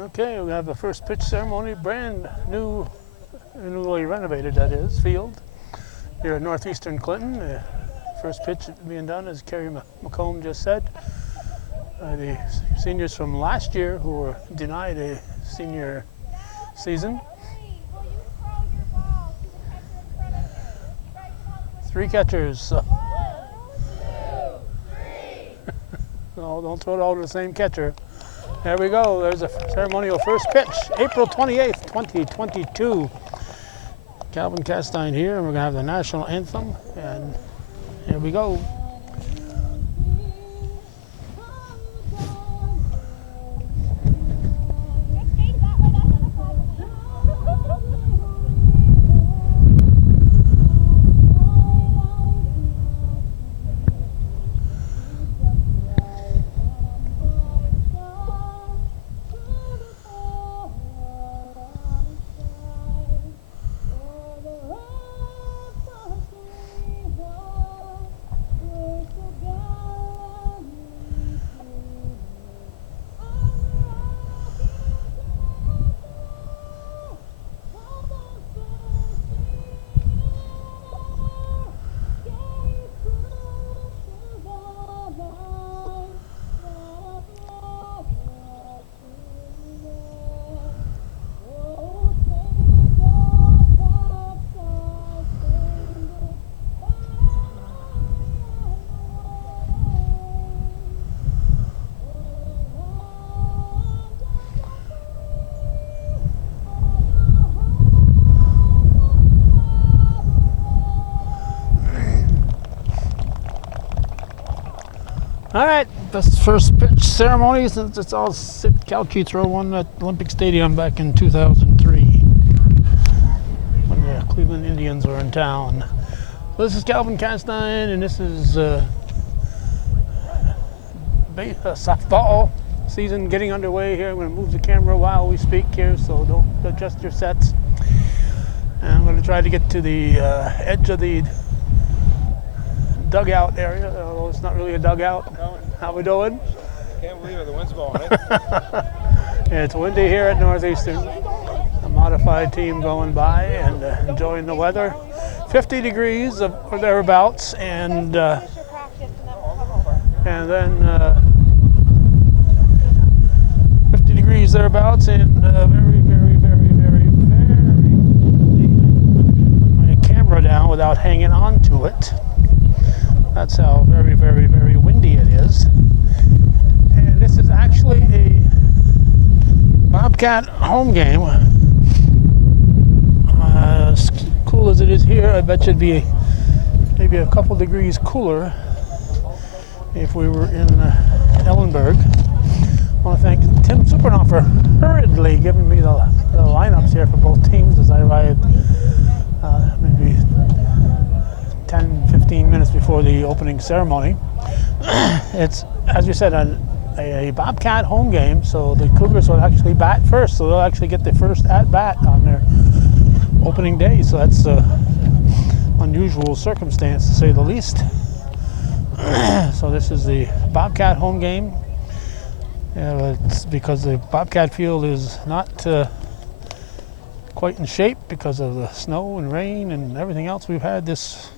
Okay, we have the first pitch ceremony, brand new, newly renovated, that is, field here at Northeastern Clinton. The first pitch being done, as Kerry McComb just said. The seniors from last year who were denied a senior season. 3 catchers. No, don't throw it all to the same catcher. There we go. There's a ceremonial first pitch, April 28th, 2022. Calvin Castine here, and we're going to have the national anthem. And here we go. All right, this first pitch ceremony, since it's all sit couchy throw one at Olympic Stadium back in 2003 when the Cleveland Indians were in town. This is Calvin Castine, and this is softball season getting underway here. I'm going to move the camera while we speak here, so don't adjust your sets. And I'm going to try to get to the edge of the dugout area, although it's not really a dugout. How we doing? Can't believe it, the wind's blowing. Yeah, it's windy here at Northeastern. A modified team going by and enjoying the weather. 50 degrees or thereabouts, and then 50 degrees thereabouts, and very, very, very, very, very windy. Put my camera down without hanging on to it. That's how very, very, very windy it is. And this is actually a Bobcat home game. As cool as it is here, I bet you it'd be maybe a couple degrees cooler if we were in Ellenburg. I want to thank Tim Supernoff for hurriedly giving me the lineups here for both teams as I arrived maybe 10-15 minutes before the opening ceremony. It's, as you said, a Bobcat home game, so the Cougars will actually bat first, so they'll actually get the first at-bat on their opening day, so that's an unusual circumstance to say the least. So this is the Bobcat home game. It's because the Bobcat field is not quite in shape because of the snow and rain and everything else we've had this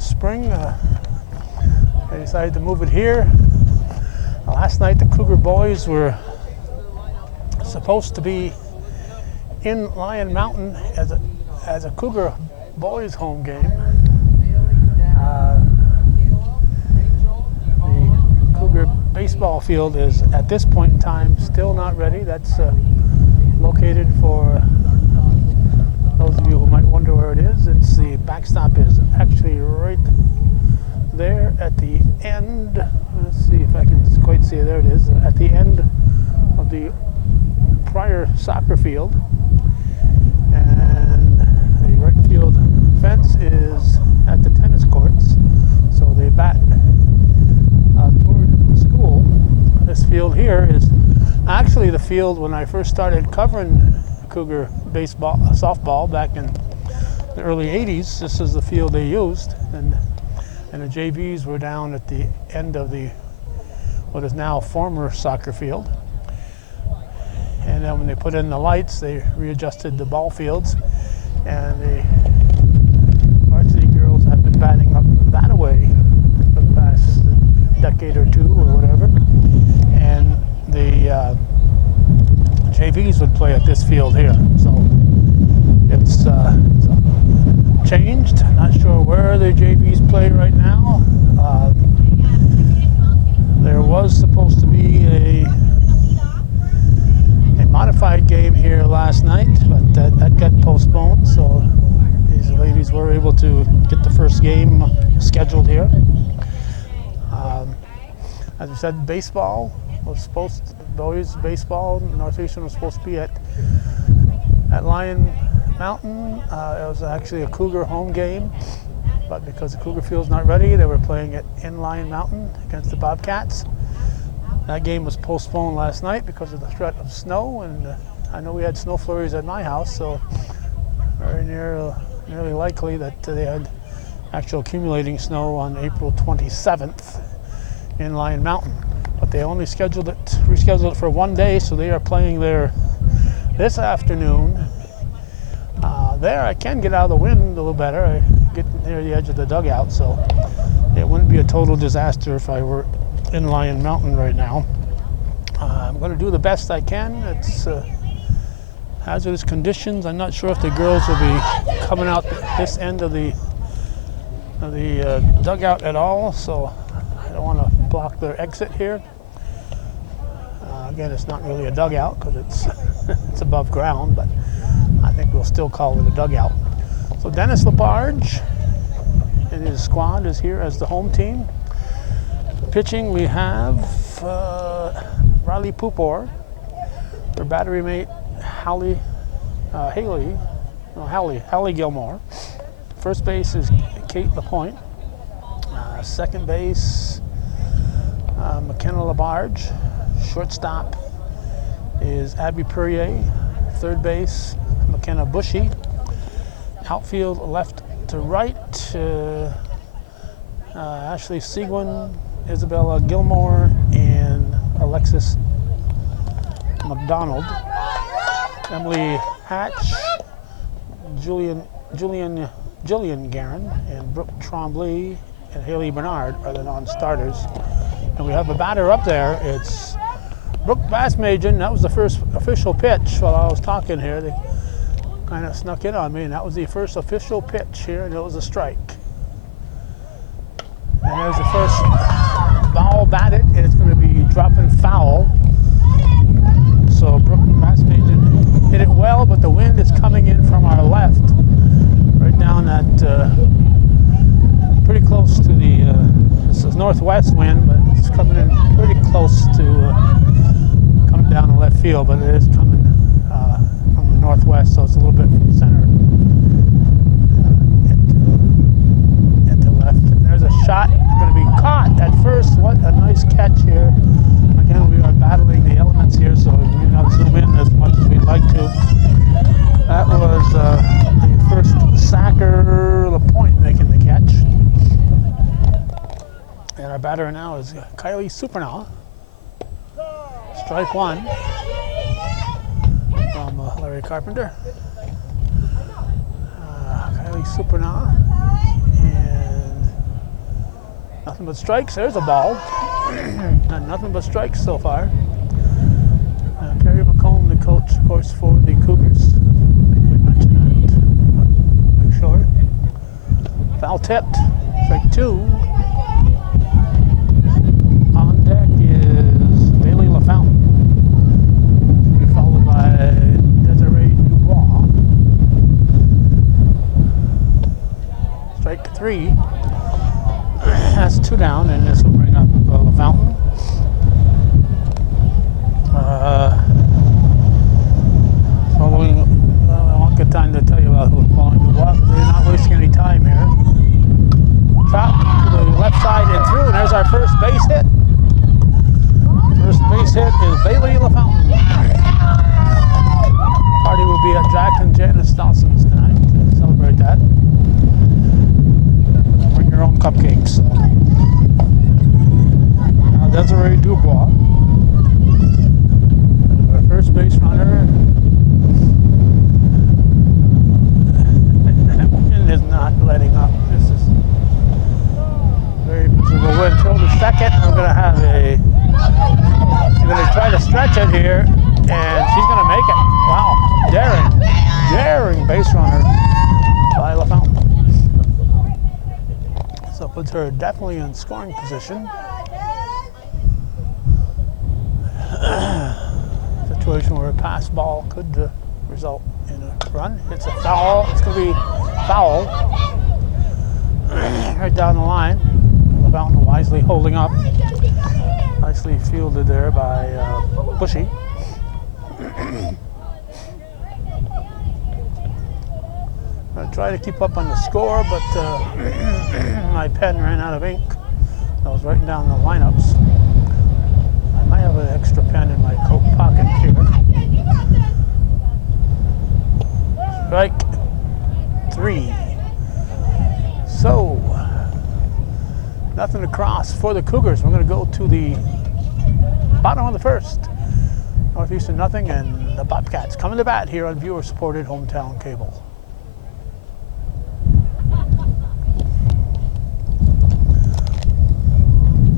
spring. I decided to move it here. Last night the Cougar boys were supposed to be in Lion Mountain as a Cougar boys home game. The Cougar baseball field is at this point in time still not ready. That's located, for those of you who might wonder where it is, it's the backstop is actually right there at the end. Let's see if I can quite see it. There it is, at the end of the prior soccer field. And the right field fence is at the tennis courts. So they bat toward the school. This field here is actually the field when I first started covering Cougar baseball, softball back in the early 80s. This is the field they used, and the JVs were down at the end of the what is now former soccer field. and then when they put in the lights, they readjusted the ball fields, and the varsity girls have been batting up that way for the past decade or two or whatever, and the JVs would play at this field here. So it's changed. Not sure where the JVs play right now. There was supposed to be a modified game here last night, but that got postponed, so these ladies were able to get the first game scheduled here. As I said, baseball was supposed to, boys baseball, Northeastern was supposed to be at Lion Mountain. It was actually a Cougar home game, but because the Cougar field's not ready, they were playing it in Lion Mountain against the Bobcats. That game was postponed last night because of the threat of snow, and I know we had snow flurries at my house, so very nearly likely that they had actual accumulating snow on April 27th in Lion Mountain. But they only rescheduled it for one day, so they are playing there this afternoon. There I can get out of the wind a little better. I get near the edge of the dugout, so it wouldn't be a total disaster if I were in Lion Mountain right now. I'm going to do the best I can. It's hazardous conditions. I'm not sure if the girls will be coming out this end of the dugout at all, so I don't want to block their exit here. Again, it's not really a dugout because it's above ground, but I think we'll still call it a dugout. So Dennis Labarge and his squad is here as the home team. Pitching, we have Riley Pupor, her battery mate Hallie Gilmore. First base is Kate LaPointe. Second base, McKenna Labarge. Shortstop is Abby Perrier. Third base, McKenna Bushy. Outfield left to right, Ashley Seguin, Isabella Gilmore, and Alexis McDonald. Emily Hatch, Jillian Guerin, and Brooke Trombley and Haley Bernard are the non-starters. And we have a batter up there. It's Brooke Bassmagen. That was the first official pitch while I was talking here. They kind of snuck in on me, and that was the first official pitch here, and it was a strike. And there's the first ball batted, and it's going to be dropping foul. So Brooke Bassmagen hit it well, but the wind is coming in from our left, right down that, pretty close to the, this is northwest wind, but it's coming in pretty close to coming down the left field, but it is coming from the northwest, so it's a little bit from the center into left. And there's a shot going to be caught at first. What a nice catch here. Again, we are battling the elements here, so we may not zoom in as much as we'd like to. That was the first Sacker LaPointe making the catch. And our batter now is Kylie Supernaw. Strike one from Larry Carpenter. Kylie Supernaw. And nothing but strikes. There's a ball. And nothing but strikes so far. Carrie McComb, the coach, of course, for the Cougars. I think we mentioned that. Make sure. Foul tipped. Strike two. On deck is Bailey LaFountain. She'll be followed by Desiree Dubois. Strike three. That's two down, and this will bring up LaFountain. I won't get time to tell you about who's following Dubois because they're not wasting any time here. Chop to the left side and through, and there's our first base hit. First base hit is Bailey LaFountain. Party will be at Jack and Janice Dawson's tonight to celebrate that. Bring your own cupcakes. Now Desiree Dubois. Our first base runner. That wind is not letting up. This is very miserable wind. Throw to second. We're going to have a... She's going to try to stretch it here, and she's going to make it. Wow. Daring base runner by LaFountain. So puts her definitely in scoring position. Situation where a pass ball could result in a run. It's a foul. It's going to be foul right down the line. LaFountain wisely holding up. Nicely fielded there by Bushy. I try to keep up on the score, but my pen ran out of ink. I was writing down the lineups. I might have an extra pen in my coat pocket here. Strike 3. So, nothing to cross for the Cougars. We're going to go to the bottom of the first. Northeastern nothing, and the Bobcats coming to bat here on viewer-supported hometown cable.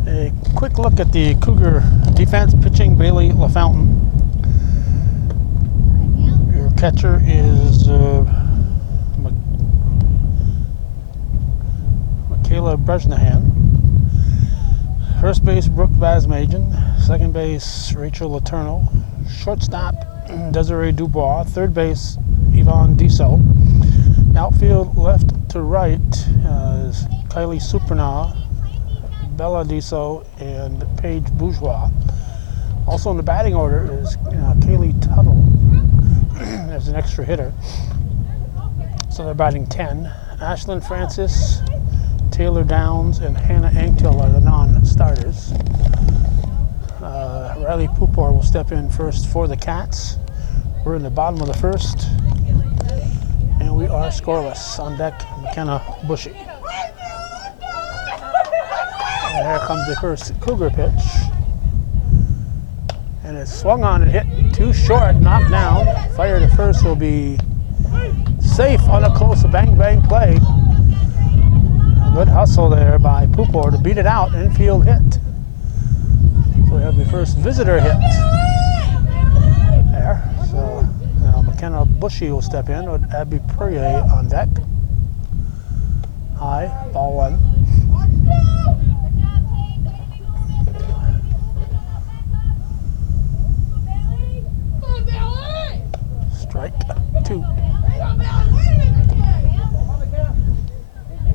A quick look at the Cougar defense. Pitching Bailey LaFountain. Your catcher is Michaela Bresnahan. First base, Brooke Vasmagen. Second base, Rachel Letourneau. Shortstop, Desiree Dubois. Third base, Yvonne Diso. Outfield, left to right, is Kylie Supernaw, Bella Diso, and Paige Bourgeois. Also in the batting order is Kaylee Tuttle as an extra hitter. So they're batting 10. Ashlyn Francis, Taylor Downs, and Hannah Anktil are the non-starters. Riley Pupor will step in first for the Cats. We're in the bottom of the first, and we are scoreless. On deck, McKenna Bushy. And here comes the first Cougar pitch. And it's swung on and hit too short, knocked down. Fire to first will be safe on a close bang play. A good hustle there by Pupor to beat it out. Infield hit. So we have the first visitor hit there. So now McKenna Bushy will step in with Abby Perrier on deck. High, ball 1. Strike 2.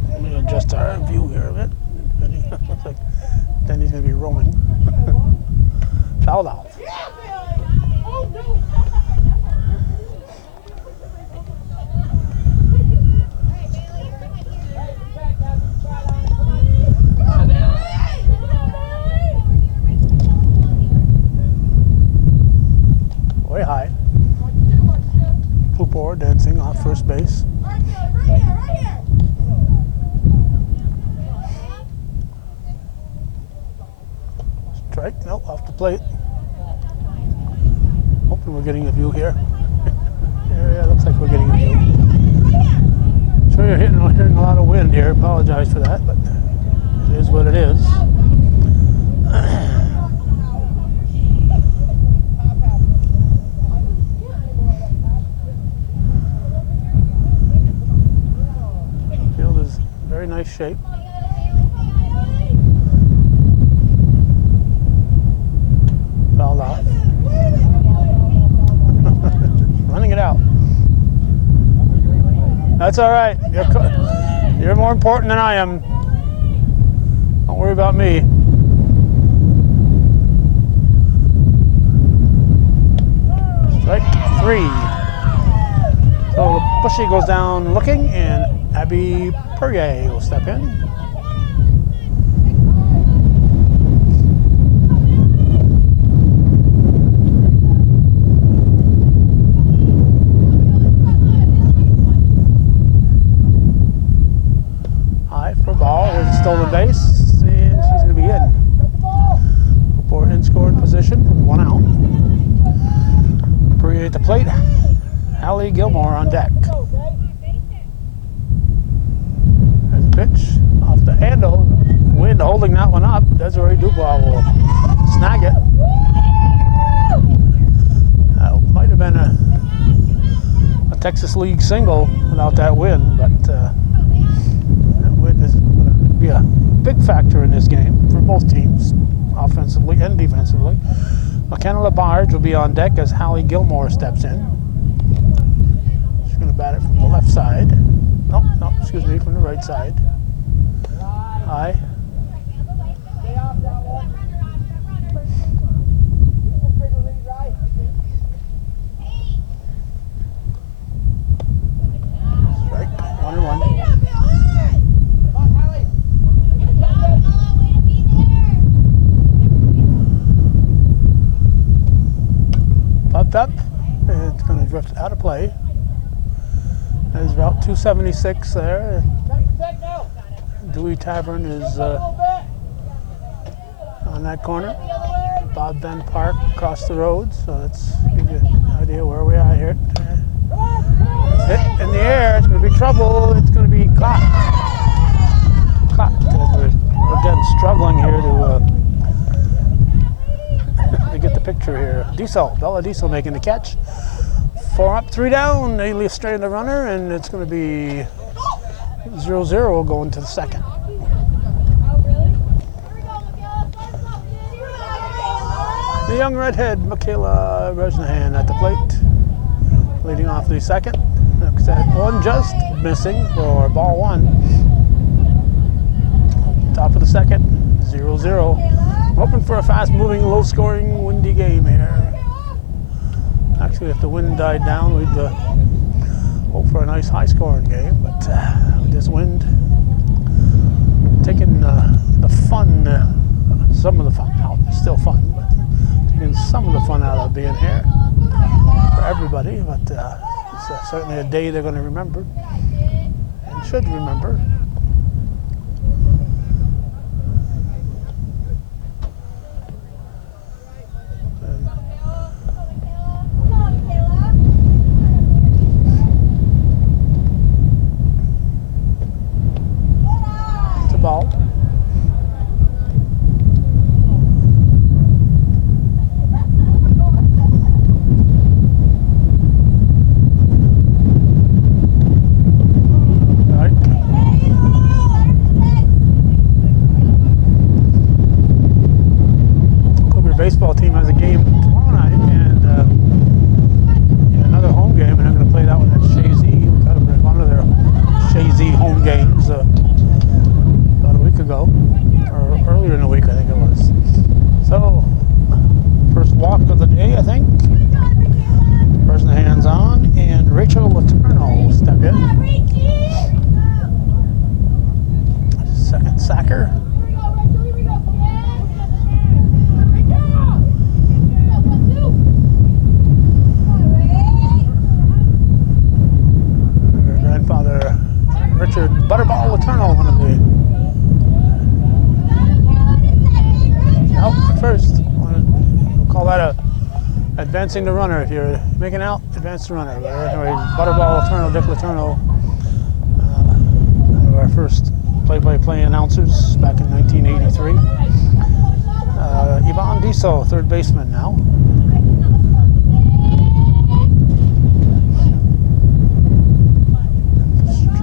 Let me adjust our view here a bit. Looks like Denny's going to be roaming. Fouled off. Way high. Pupor dancing off first base. Strike, nope, off the plate. Hoping we're getting a view here. Yeah, looks like we're getting a view. Sure, you're hearing a lot of wind here. Apologize for that, but it is what it is. Field is very nice shape. Fouled off. Running it out. That's all right. You're more important than I am. Don't worry about me. Strike 3. So Bushy goes down looking, and Abby Perrier will step in. Stolen base, and she's going to be in. For in scoring position, 1 out. Ready at the plate. Hallie Gilmore on deck. There's a pitch off the handle. Wind holding that one up. Desiree Dubois will snag it. That might have been a Texas League single without that wind, but that wind is going to be a big factor in this game for both teams, offensively and defensively. McKenna LaBarge will be on deck as Hallie Gilmore steps in. She's going to bat it from the left side. No, excuse me, from the right side. High. Strike, 1-1. Popped up. It's going to drift out of play. There's Route 276 there. Dewey Tavern is on that corner. Bob Ben Park across the road. So let's give you an idea where we are here. Hit in the air. It's going to be trouble. It's going to be caught. We're again struggling here to get the picture here. Bella Diesel making the catch. 4 up, 3 down. They leave straight in the runner, and it's going to be 0-0 going to the second. The young redhead, Michaela Resnahan at the plate, leading off the second. Looks at one just missing for ball 1. Top of the second, 0-0. Hoping for a fast-moving, low-scoring, windy game here. Actually, if the wind died down, we'd hope for a nice high-scoring game. But with this wind, taking the fun, some of the fun out, still fun, but taking some of the fun out of being here for everybody. But it's certainly a day they're going to remember and should remember. Ball. Right. Cougar baseball team has a game tomorrow night, and another home game, and they're going to play that one at Shazy. One of their Shazy home games. Ago, or earlier in the week, I think it was. So, first walk of the day, I think. Person hands on, and Rachel Letourneau will step in. Second sacker. Her grandfather, Richard Butterball Letourneau, one of the out first. We'll call that advancing the runner. If you're making out, advance the runner. But anyway, Butterball Letourneau, Dick Letourneau, one of our first play-by-play announcers back in 1983. Yvonne Diso, third baseman now.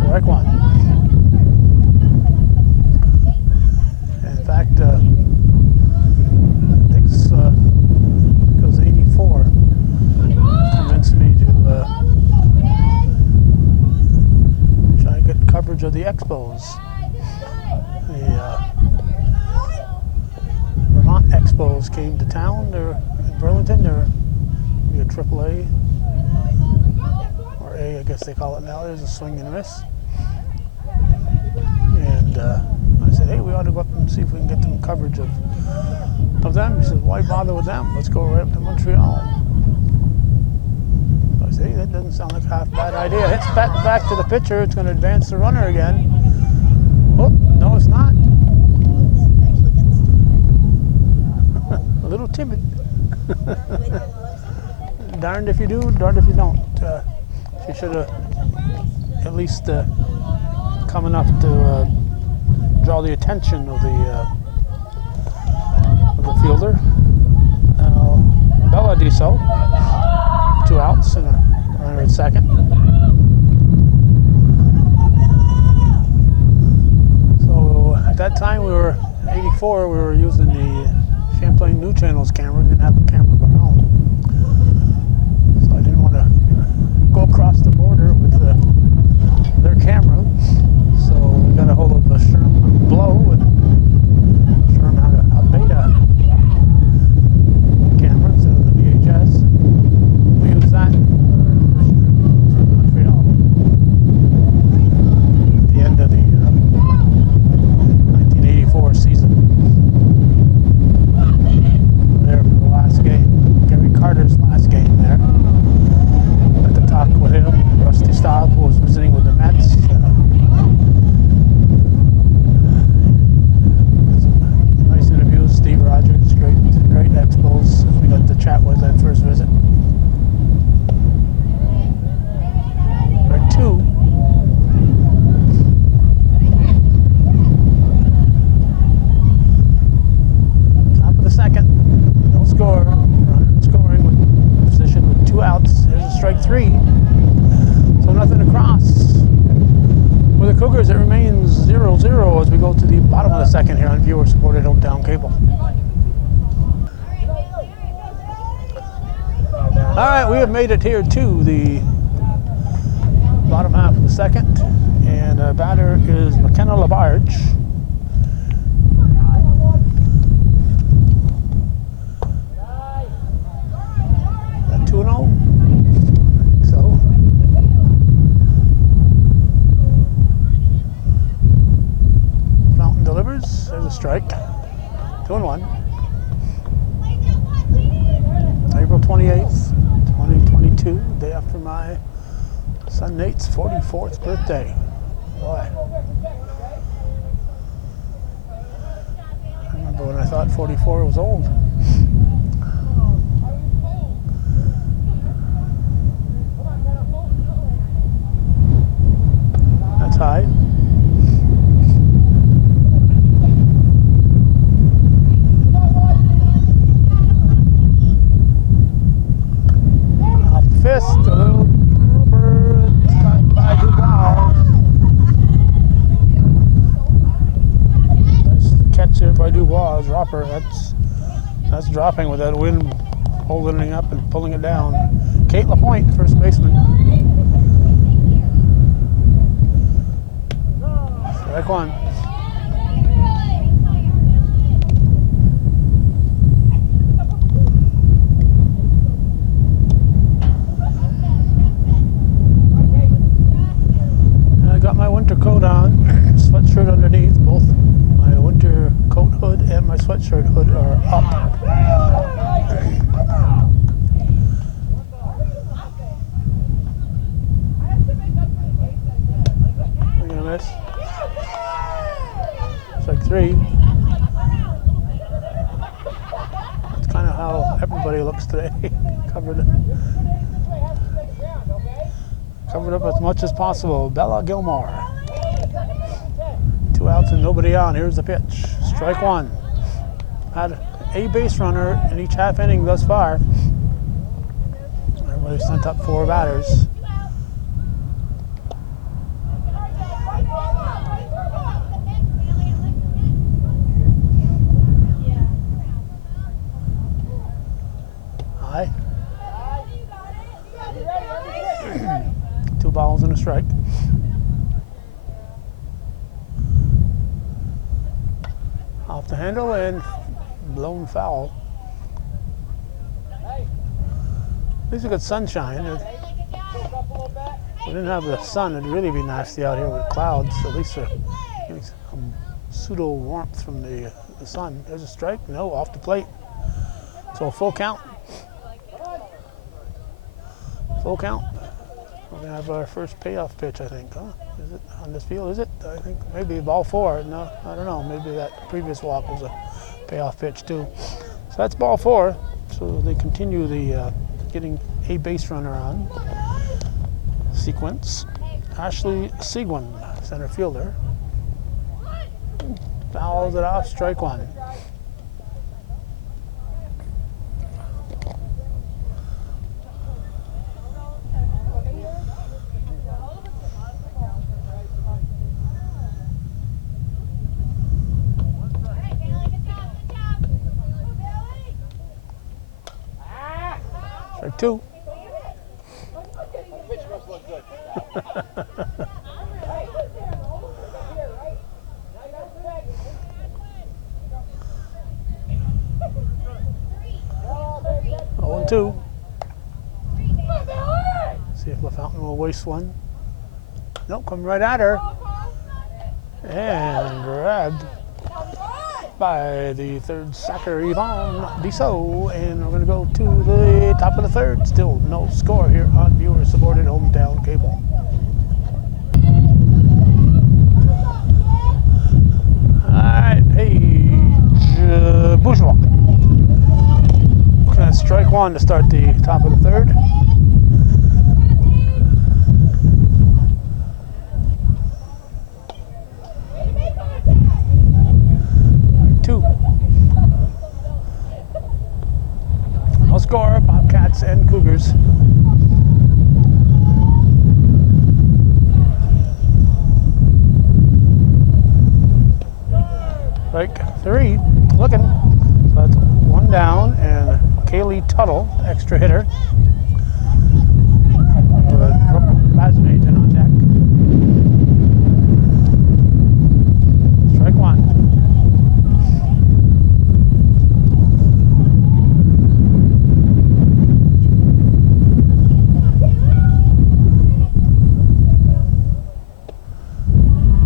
Strike one. In fact, goes 84. Convinced me to try and get coverage of the Expos. The Vermont Expos came to town. They're in Burlington. They're a AAA, or A, I guess they call it now. There's a swing and a miss. And I said, hey, we ought to go up and see if we can get some coverage of them. He says, why bother with them? Let's go right up to Montreal. So I said, hey, that doesn't sound like a half bad idea. Hits back to the pitcher. It's going to advance the runner again. Oh, no, it's not. A little timid. darned if you do, darned if you don't. She should have at least come enough to draw the attention of the fielder. Now, Bella Deso, 2 outs and a runner at second. So at that time, we were 84. We were using the Champlain New Channels camera. We didn't have a camera of our own, so I didn't want to go across the border with their camera. So we got a hold of a Sherm Blow, and Sherm had a beta camera instead of the VHS. We used that for Montreal at the end of the 1984 season. There for the last game, Gary Carter's last game there. Got to talk with him. Rusty Staub, who was visiting with the Mets. Nice interviews. Steve Rogers, great expos. We got to chat with that first visit. Right, 2. Top of the second. No score. Runner scoring with position with 2 outs. There's a strike 3. So nothing across. With the Cougars, it remains 0-0 as we go to the bottom of the second here on viewer-supported hometown cable. All right, we have made it here to the bottom half of the second, and our batter is McKenna Labarge. Is that 2-0? I think so. Fountain delivers. There's a strike. 2-1. April 28th, 2022, day after my son Nate's 44th birthday. Boy. I remember when I thought 44 was old. That's high. Fist, a little grouper, cut by Dubois. Nice catch there by Dubois. Dropper, that's dropping with that wind holding it up and pulling it down. Kate Lapointe, first baseman. Strike 1. My winter coat on, sweatshirt underneath. Both my winter coat hood and my sweatshirt hood are up. We're gonna miss. Strike 3. That's kind of how everybody looks today. Covered up as much as possible. Bella Gilmore. 2 outs and nobody on. Here's the pitch. Strike 1. Had a base runner in each half inning thus far. Everybody sent up 4 batters. High. 2 balls and a strike. Off the handle and blown foul. At least we got sunshine. If we didn't have the sun, it'd really be nasty out here with clouds. At least some pseudo warmth from the sun. There's a strike. No, off the plate. So full count. Full count. We're going to have our first payoff pitch, I think, huh? Is it on this field? Is it? I think maybe ball 4. No, I don't know. Maybe that previous walk was a payoff pitch, too. So that's ball 4. So they continue the getting a base runner on. Sequence. Ashley Seguin, center fielder. Fouls it off, strike one. Strike two. Oh, and two. See if LaFountain will waste one. Nope, come right at her. And grabbed by the third sacker, Yvonne Bissot. And we're going to go to the top of the third. Still no score here on viewer-supported hometown cable. All right, Paige Bourgeois. Looking at strike one to start the top of the third. Two. No score, Bobcats and Cougars. Strike three, looking. So that's one down, and Kaylee Tuttle, extra hitter. Basmagen on deck. Strike one.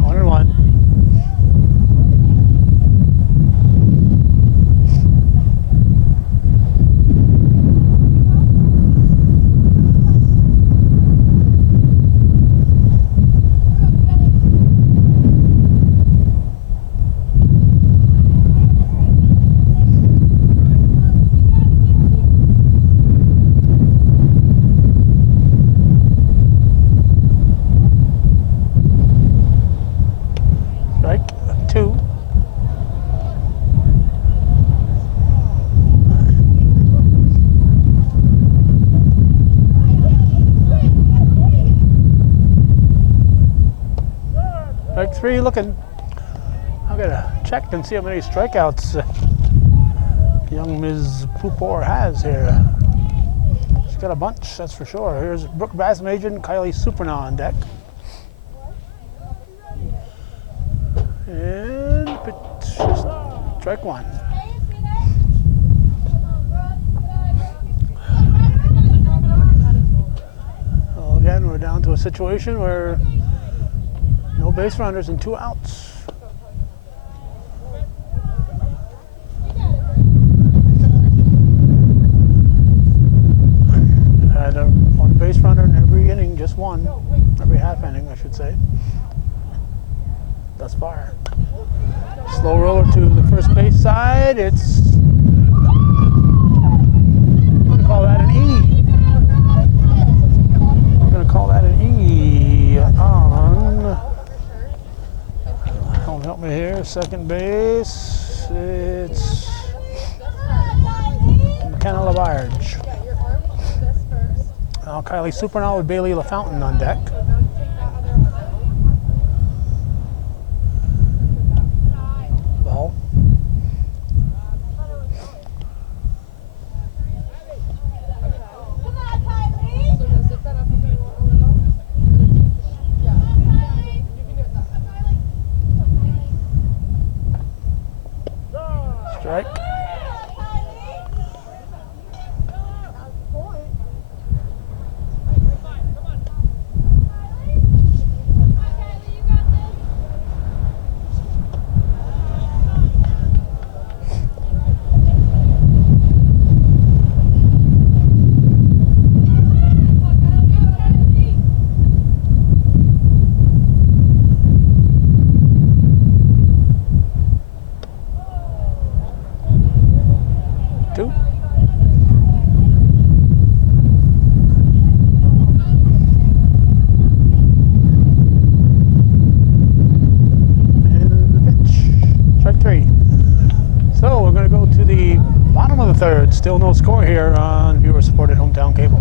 One and one. Two. Strike three, looking. I'm gonna check and see how many strikeouts young Ms. Pupor has here. She's got a bunch, that's for sure. Here's Brooke Basmagen, Kylie Superna on deck. And strike one. Well, again, we're down to a situation where no base runners and 2 outs. Had one base runner in every inning, just one. Every half inning, I should say. Thus far. Slow roller to the first base side. It's, I'm going to call that an E. We're going to call that an E on, help me here, second base. It's McKenna LaBarge. Now Kylie Supernaw with Bailey LaFountain on deck. Ball. Strike. Two. Strike 3. So we're going to go to the bottom of the third. Still no score here on viewer-supported hometown cable.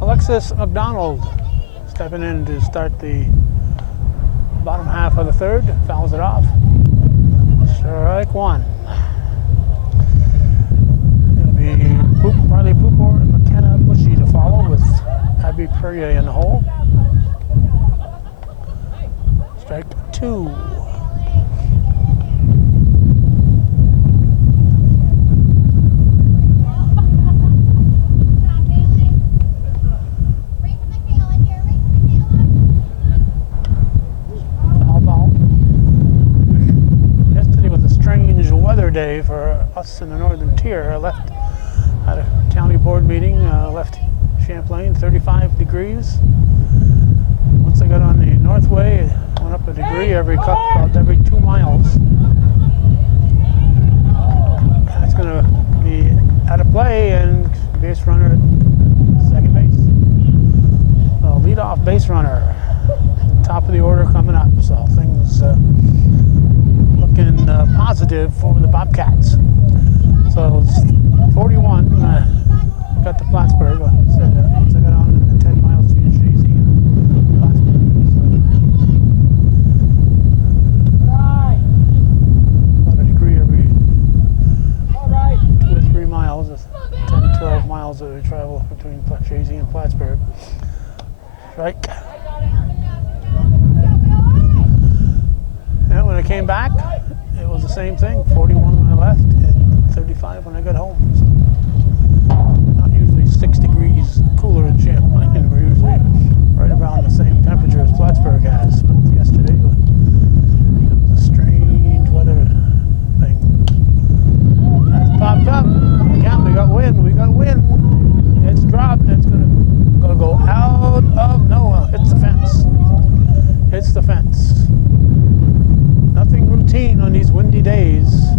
Alexis McDonald stepping in to start the bottom half of the third. Fouls it off. Strike 1. It'll be Riley Pupor and McKenna Bushy to follow with Abby Perrier in the hole. Strike 2. Foul ball. Yesterday was a strange weather day for us in the northern tier. I left at a county board meeting, left Champlain, 35 degrees. Once I got on the Northway, I went up a degree about every 2 miles. That's going to be out of play and base runner at second base. Leadoff base runner, top of the order coming up. So things looking positive for the Bobcats. So it's 41. Got to Plattsburgh. Once I got on the 10 miles between Shazy and Plattsburgh. About a degree every 2 or 3 miles. 10, 12 miles that we travel between Shazy and Plattsburgh. Strike. And when I came back, it was the same thing. 41 when I left and 35 when I got home. So not usually 6 degrees cooler in Champlain. We're usually right around the same temperature as Plattsburgh has. But yesterday it was a strange weather thing. That's popped up. Yeah, we got wind. It's dropped. It's gonna go out of Noah. Hits the fence. Nothing routine on these windy days.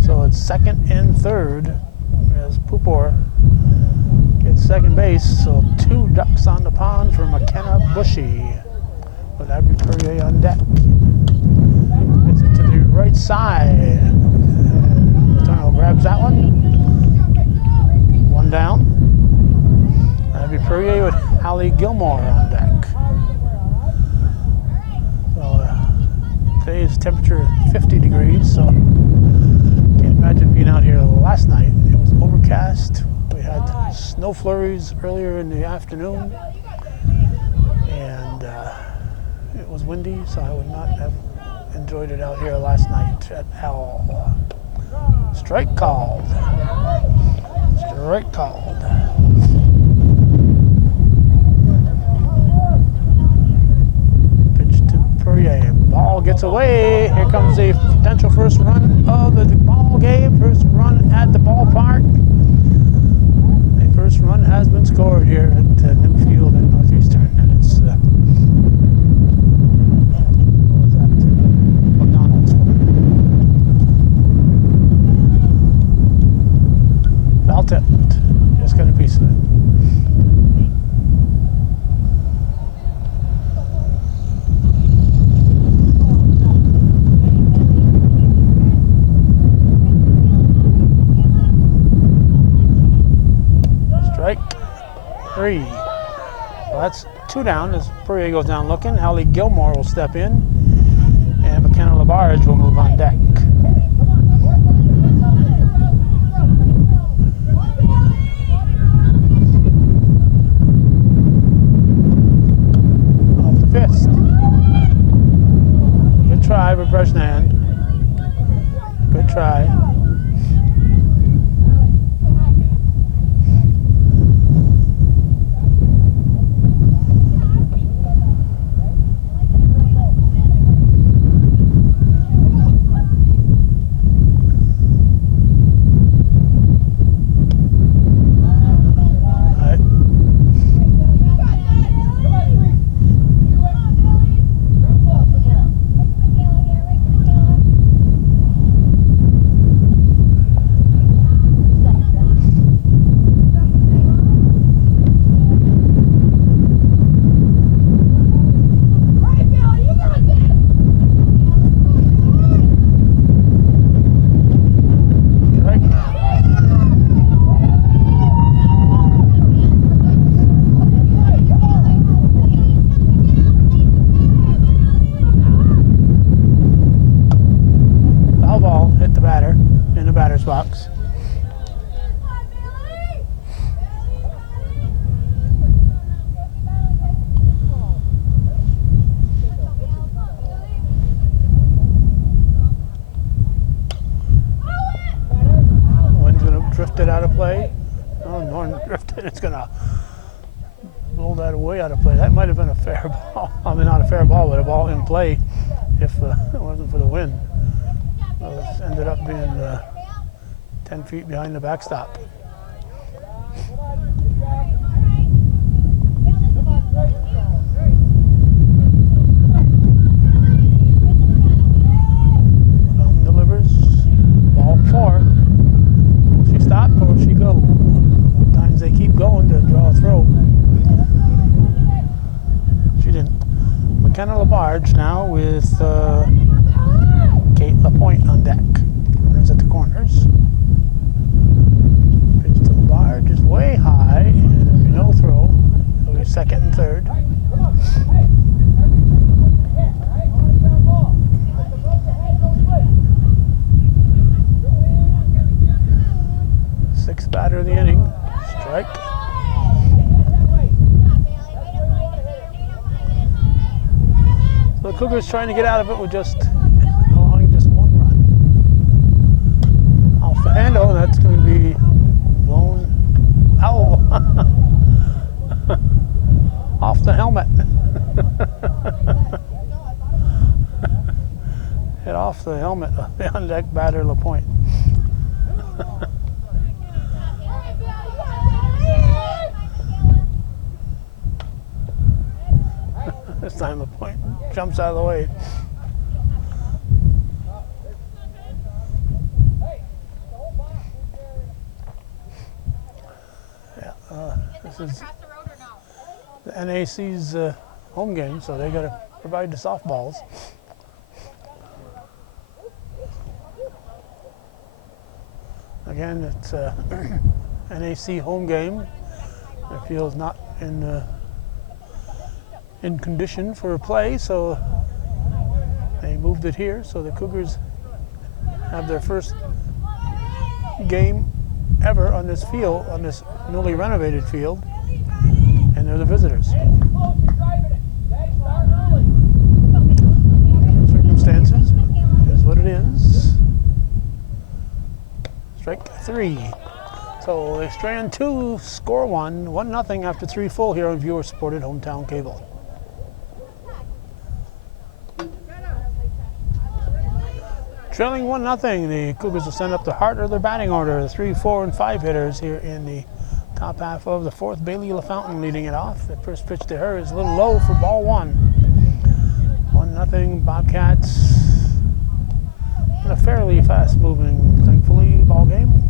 So it's second and third as Pupor gets second base. So 2 ducks on the pond for McKenna Bushy with Abby Perrier on deck. Gets it to the right side. Letourneau grabs that one. 1 down. Abby Perrier with Hallie Gilmore on deck. So today's temperature is 50 degrees. So can't imagine being out here last night. It was overcast. We had snow flurries earlier in the afternoon. And it was windy, so I would not have enjoyed it out here last night at all. Strike called. Pitch to Perrier. Ball gets away. Here comes the potential first run of the ball game. First run at the ballpark. The first run has been scored here at New Field at Northeastern, and it's McDonald's scoring. Foul tipped. Just got a piece of it. Strike 3. Well, that's 2 down as Perrier goes down looking. Hallie Gilmore will step in, and McKenna Labarge will move on deck. Off the fist. Good try for Bresnan. Good try. it's gonna blow that away out of play. That might have been a fair ball. I mean, not a fair ball, but a ball in play if it wasn't for the wind. So it ended up being 10 feet behind the backstop. Delivers ball 4. Will she stop or will she go? Sometimes they keep going to draw a throw. She didn't. McKenna LaBarge now with Kate LaPointe on deck. Runners at the corners. Pitch to LaBarge is way high, and there'll be no throw. It'll be second and third. Sixth batter of the inning. Strike. So the Cougars trying to get out of it with just allowing just one run. Off the handle, that's going to be blown out. Off the helmet. Hit off the helmet of the on deck batter LaPointe. This time LaPointe jumps out of the way. Yeah, this is the NAC's home game, so they got to provide the softballs. Again, it's a NAC home game. The field's not in condition for play, so they moved it here. So the Cougars have their first game ever on this field, on this newly renovated field, and they're the visitors. Circumstances, but it is what it is. Strike 3. So they strand 2, score 1, 1-0 after 3 full here on viewer-supported hometown cable. Trailing 1-0, the Cougars will send up the heart of their batting order. The 3, 4, and 5 hitters here in the top half of the 4th. Bailey LaFountain leading it off. The first pitch to her is a little low for ball 1. 1-0 Bobcats. In a fairly fast-moving, thankfully, ball game.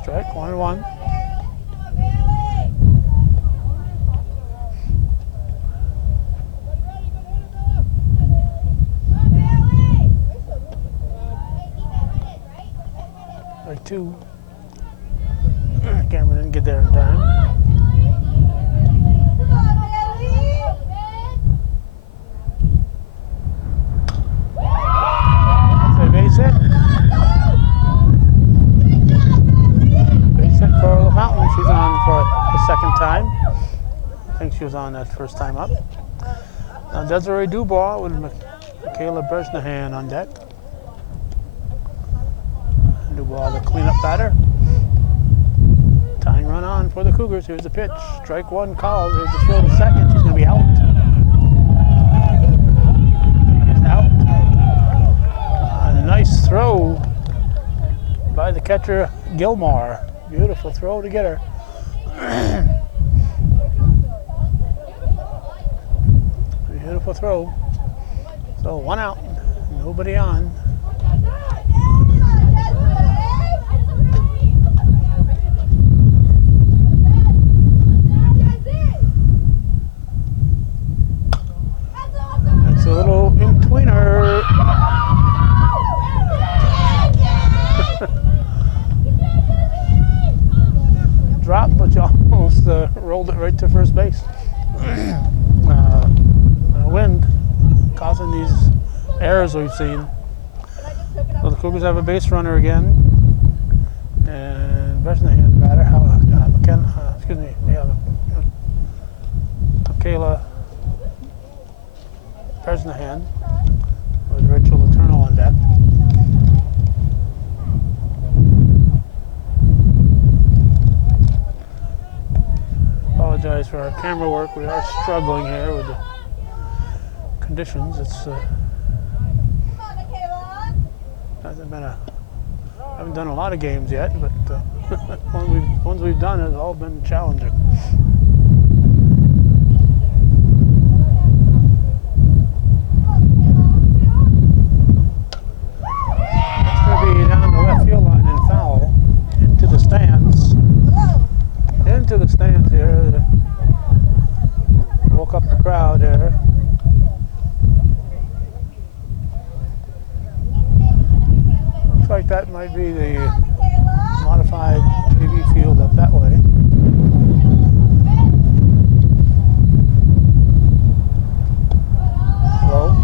Strike 1-1. Strike 2. Camera didn't get there in time. That's a base hit. Base hit for LaFountain. She's on for the second time. I think she was on that first time up. Now Desiree Dubois with Michaela Bresnahan on deck. Dubois, the cleanup batter. Tying run on for the Cougars. Here's the pitch. Strike 1 called. Here's the throw to second. She's going to be out. She is out. A nice throw by the catcher, Gilmore. Beautiful throw to get her. Beautiful throw. So 1 out. Nobody on. A little in-tweener. Dropped, but you almost rolled it right to first base. Wind causing these errors we've seen. So the Cougars have a base runner again. And Bresnahan, the batter. Michaela Bresnahan with Rachel Letourneau on deck. apologize for our camera work. We are struggling here with the conditions. It's hasn't been a. I haven't done a lot of games yet, but ones we've done have all been challenging. It's going to be down the left field line and foul into the stands. Into the stands here. Woke up the crowd here. Looks like that might be the modified TV field up that way. Low.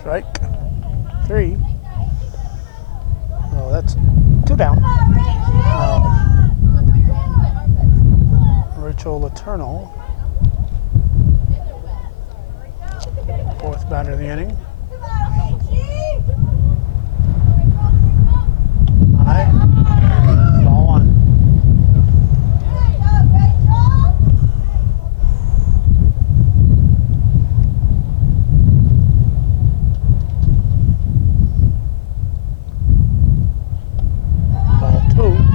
Strike. 3. Oh, that's 2 down. Rachel Eternal, 4th batter of the inning. High. Ball 1. Ball 2.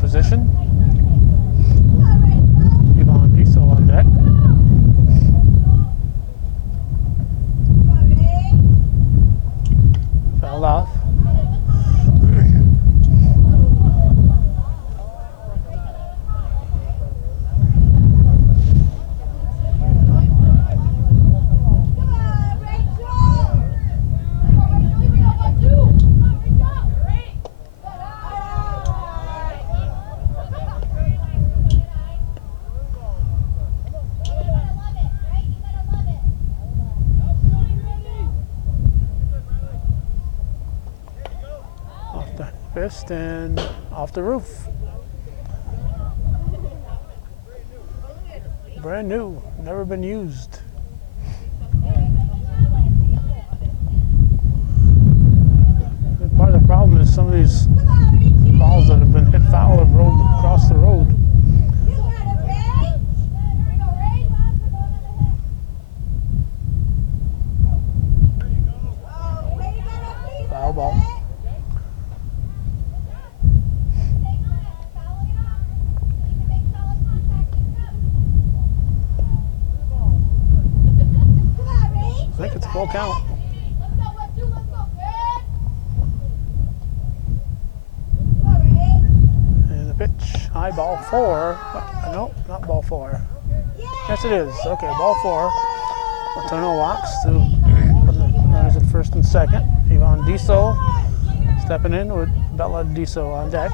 Position. Yvonne Diesel on deck. Fouled off. Fist and off the roof. Brand new, never been used. And part of the problem is some of these balls that have been hit foul have rolled across the road. Foul ball. I think it's a full count. And the pitch, high, ball 4. Nope, not ball 4. Yes, it is. Okay, ball 4. Latono walks to put the runners at first and second. Yvonne Diesel stepping in with Bella Diesel on deck.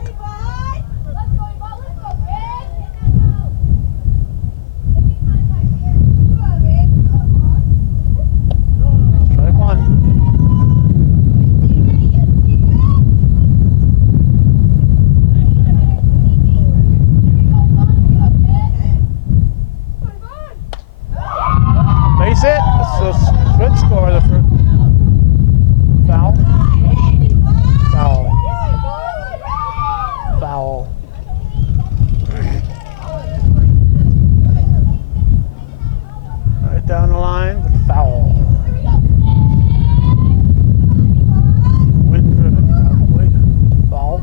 Base it. So should score the first. Foul. Foul. Foul. Right down the line, but foul. Wind driven, probably. Ball.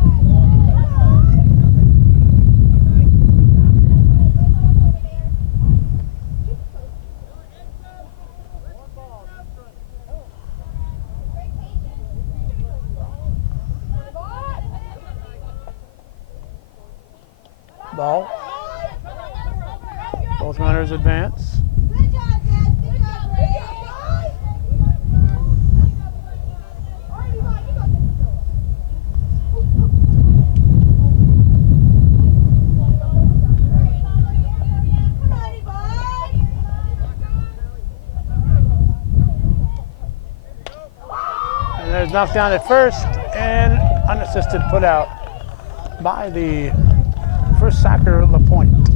Ball. Both runners advance. is knocked down at first and unassisted put out by the first sacker, LaPointe.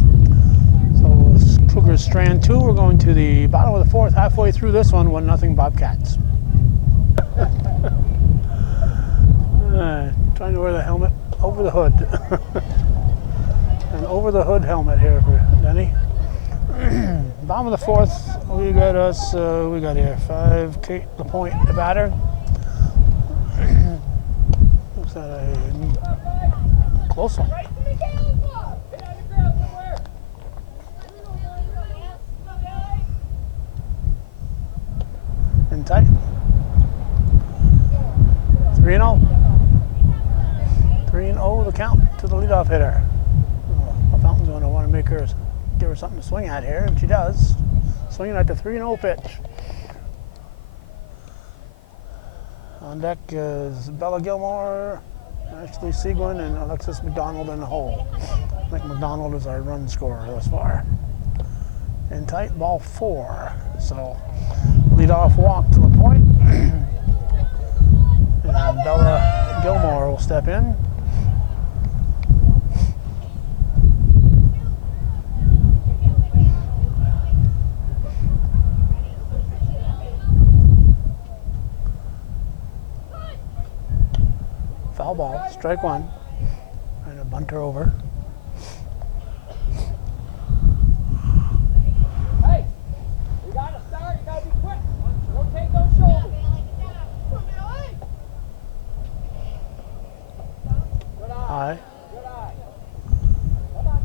So Cougars strand 2. We're going to the bottom of the 4th, halfway through this one, 1-0 Bobcats. Trying to wear the helmet over the hood. An over the hood helmet here for Denny. Bottom of the 4th, we got us, we got here 5, Kate LaPointe, the batter. Looks like a close one. In tight. 3-0. 3-0 the count to the leadoff hitter. Oh, Fountain's going to want to give her something to swing at here, and she does. Swinging at the 3-0 pitch. On deck is Bella Gilmore, Ashley Seguin, and Alexis McDonald in the hole. I think McDonald is our run scorer thus far. In tight, ball 4. So leadoff walk to LaPointe. And Bella Gilmore will step in. Foul ball, strike 1. And a bunter over. Hey, you gotta start, you gotta be quick. Don't take those shoulders. Good eye. High. Good eye. Come on.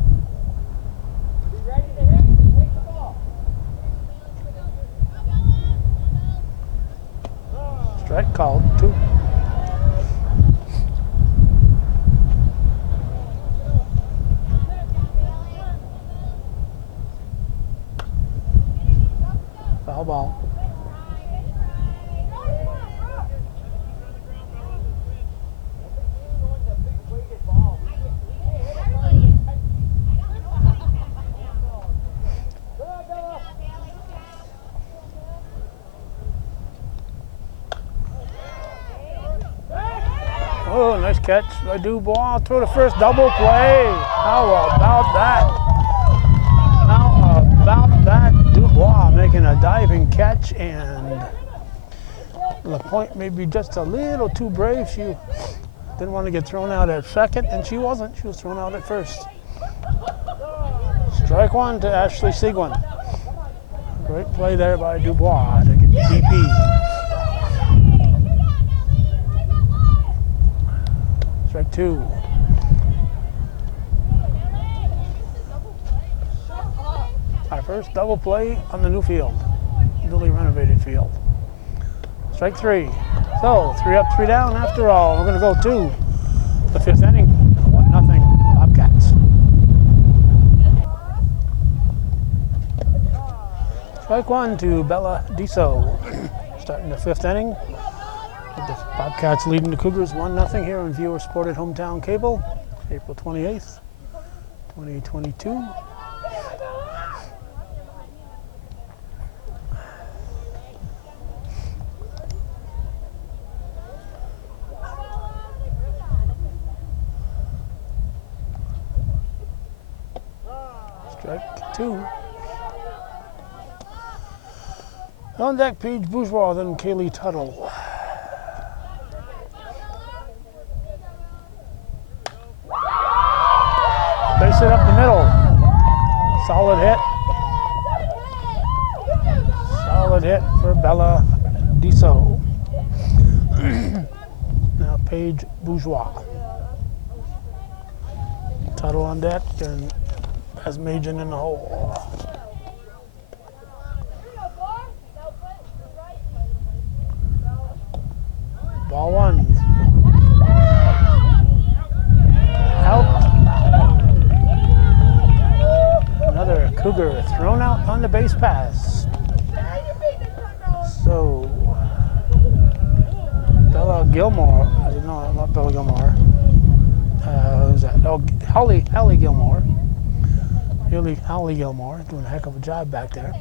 Be ready to hit or take the ball. Strike called, 2. Foul ball. Oh, nice catch by Dubois. Throw to first, double play. How about that? How about that? Dubois making a diving catch, and LaPointe may be just a little too brave. She didn't want to get thrown out at second, and she wasn't. She was thrown out at first. Strike 1 to Ashley Seguin. Great play there by Dubois to get DP. Strike 2. Our first double play on the new field, newly renovated field. Strike 3. So 3 up, 3 down. After all, we're going to go to the 5th inning. 1-0 Bobcats. Strike 1 to Bella Diso. Starting the 5th inning. The Bobcats leading the Cougars 1-0 here on viewer supported hometown cable, April 28th, 2022. Strike 2. On deck, Paige Bourgeois, then Kaylee Tuttle. Base it up the middle. Solid hit. Solid hit for Bella Diso. Now Paige Bourgeois. Tuttle on deck and has Majan in the hole. Ball 1. Out. Another Cougar thrown out on the base pass. So Bella Gilmore, no, not Bella Gilmore. Who's that? Oh, Holly Gilmore. Holly Gilmore doing a heck of a job back there.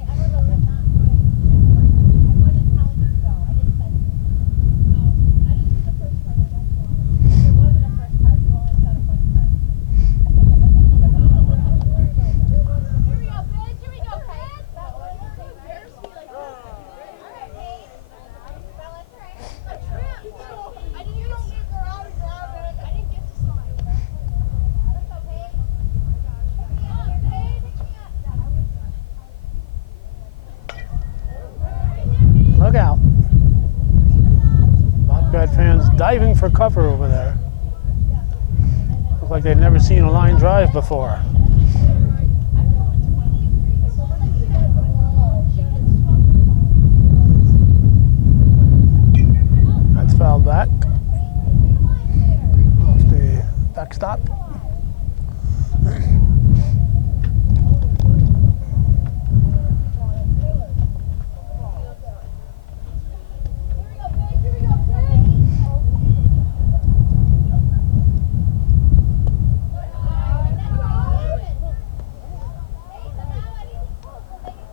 out. Bobcat fans diving for cover over there. Look like they'd never seen a line drive before. That's fouled back. Off the backstop.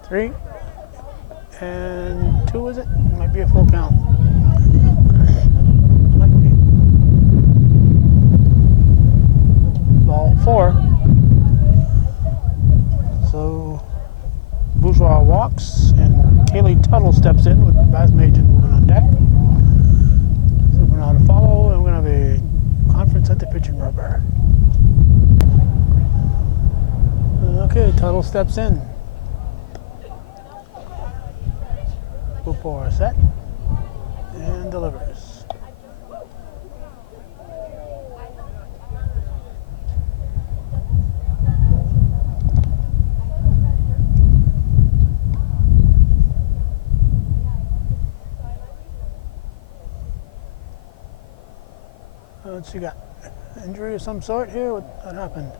Three and two, is it? Might be a full count. Might be. Ball four. So Bourgeois walks and Kaylee Tuttle steps in with Basmajan moving on deck. So we're going to follow and we're going to have a conference at the pitching rubber. Okay, Tuttle steps in. Before set and delivers. What's you got? Injury of some sort here? What happened?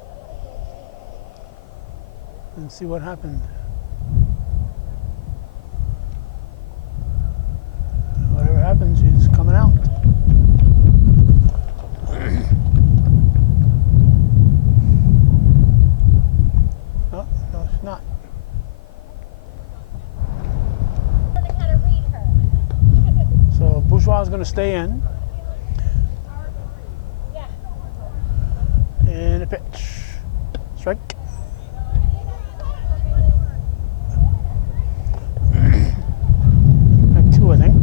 Let's see what happened. Whatever happens, she's coming out. Oh, no, she's not. So Bourgeois is going to stay in. And a pitch. Strike. Like two, I think.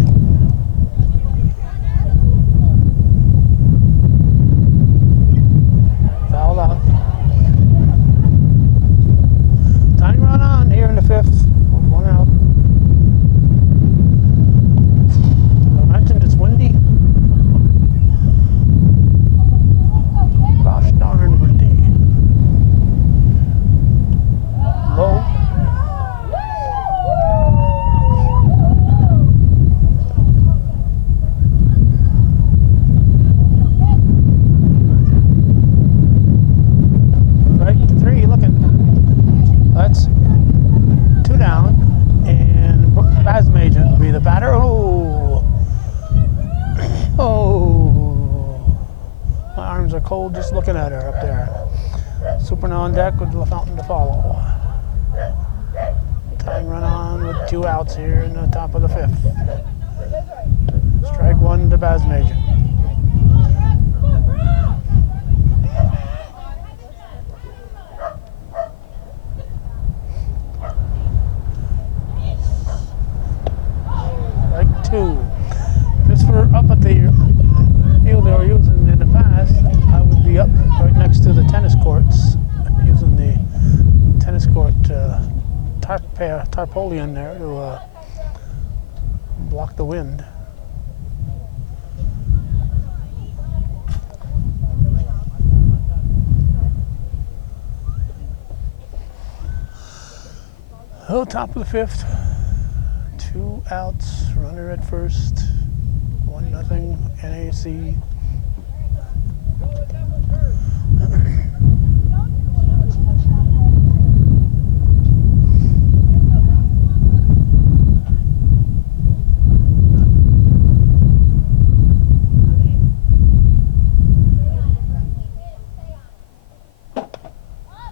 Fouled out. Time run on here in the fifth. With one out. I mentioned it's windy. Gosh darn windy. Low. Right, three looking. That's two down. And Basmajan will be the batter. Oh. Oh. My arms are cold just looking at her up there. Super on deck with the fountain to follow. Tying run on with two outs here in the top of the fifth. Strike one to Basmajan. Strike two. If this were up at the field they were using in the past, I would be up right next to the tennis courts, using the tennis court tarpaulin there to block the wind. Oh, top of the fifth, two outs, runner at first, 1-0 NAC.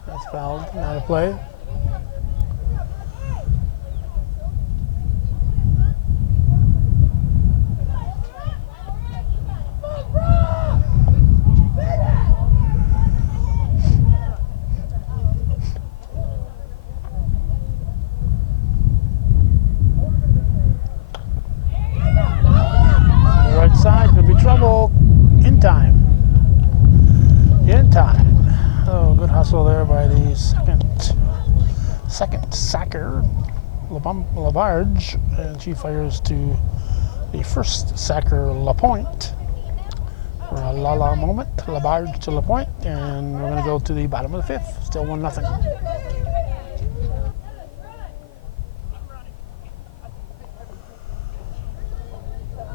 That's fouled, not a play. Side could be trouble in time. Oh, good hustle there by the second sacker. Labarge, and she fires to the first sacker, LaPointe. For a la moment, Labarge to LaPointe, and we're going to go to the bottom of the fifth. Still 1-0.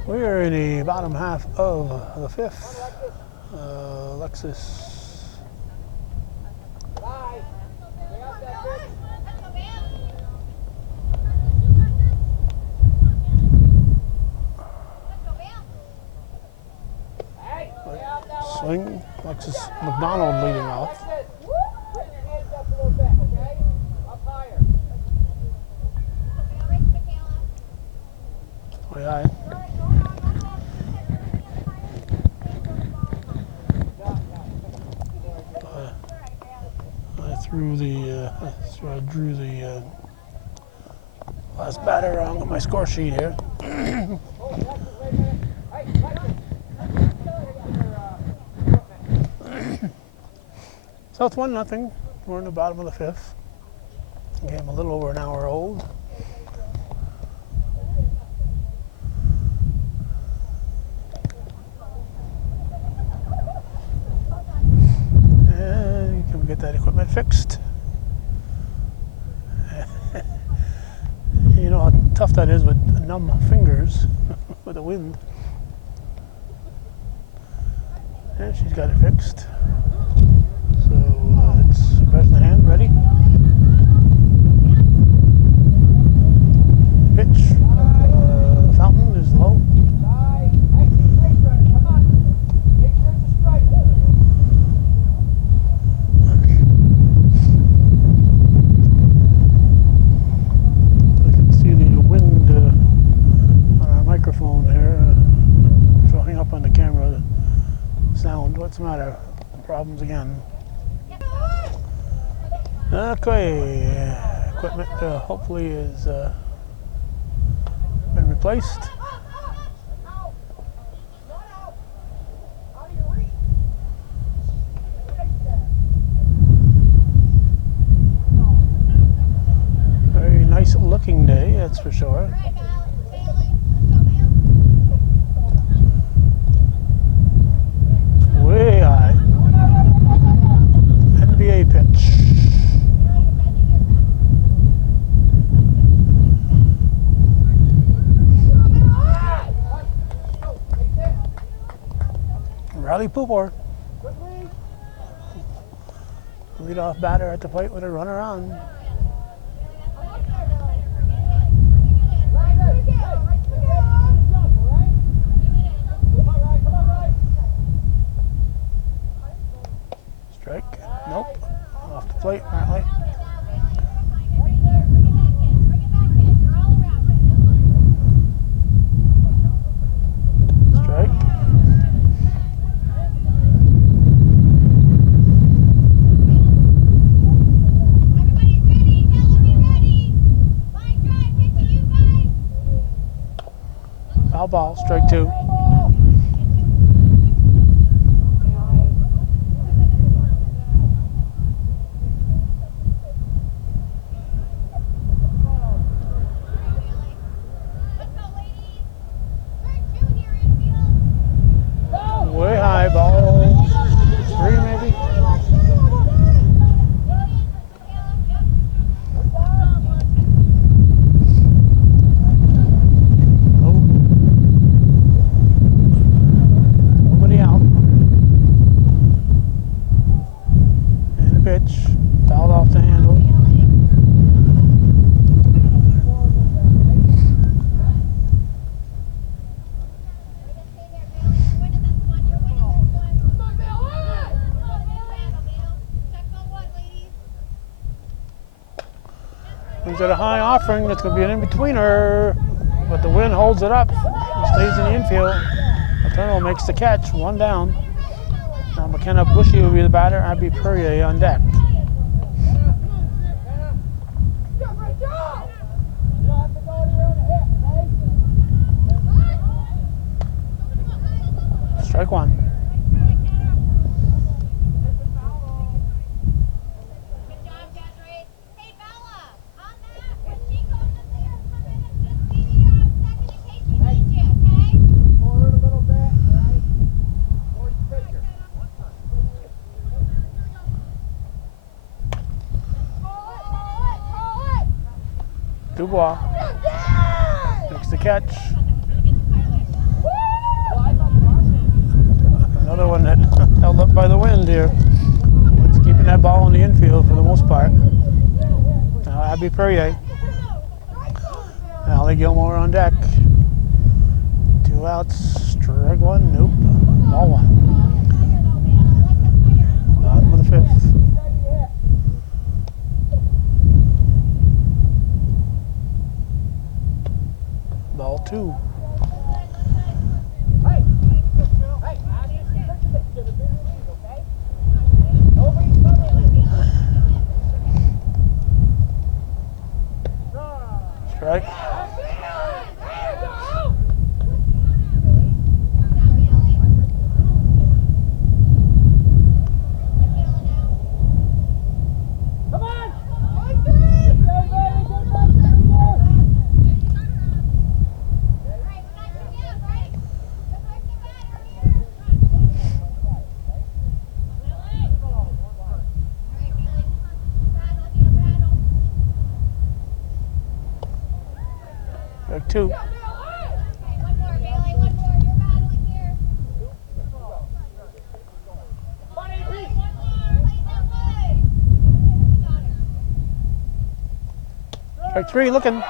We are in the bottom half of the fifth. Alexis. Swing. Alexis McDonald leading off. Way high. I drew the last batter on my score sheet here. So it's 1-0. We're in the bottom of the fifth. Game a little over an hour old. And can we get that equipment fixed? You know how tough that is with numb fingers with the wind. And she's got it fixed. So it's pressing the hand, ready? Pitch. Fountain is low. I can see the wind on our microphone here showing up on the camera. The sound. What's the matter? Problems again. Okay, equipment hopefully is been replaced. Very nice looking day, that's for sure. Way high. NBA pitch. Riley Poopor. Leadoff batter at the plate with a runner on. Strike. Nope. Off the plate, apparently. Strike. Foul ball, strike two. Way high, ball three maybe. Nobody out. And the pitch, fouled off the handle. He's at a high offering. That's going to be an in-betweener, but the wind holds it up. It stays in the infield. Eternal makes the catch, one down. Now McKenna Bushy will be the batter. Abby Perrier on deck. Strike one. Dubois makes the catch. Another one that held up by the wind here. It's keeping that ball in the infield for the most part. Now Abby Perrier. Allie Gilmore on deck. 2 outs, strike one, nope, ball one. Bottom of the 5th. Ball 2. Strike. Strike 2. Strike 3, looking.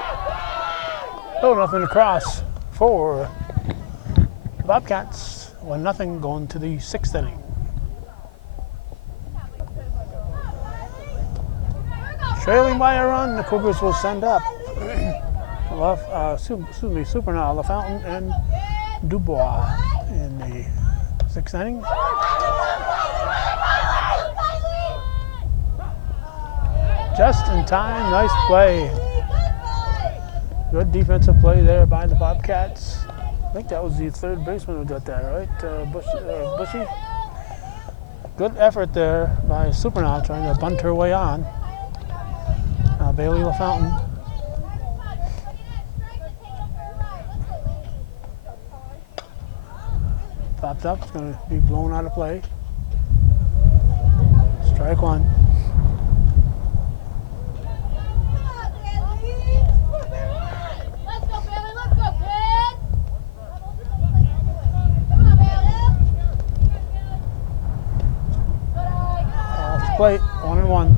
Oh, nothing across for the Bobcats. 1-0 going to the 6th inning. Trailing by a run, the Cougars will send up Supernal, LaFountain, and Dubois in the 6th inning. Just in time, nice play. Good defensive play there by the Bobcats. I think that was the third baseman who got that, right? Bushy. Good effort there by Supernal trying to bunt her way on. Now Bailey LaFountain. Pops up, it's going to be blown out of play. Strike 1. Plate, 1-1.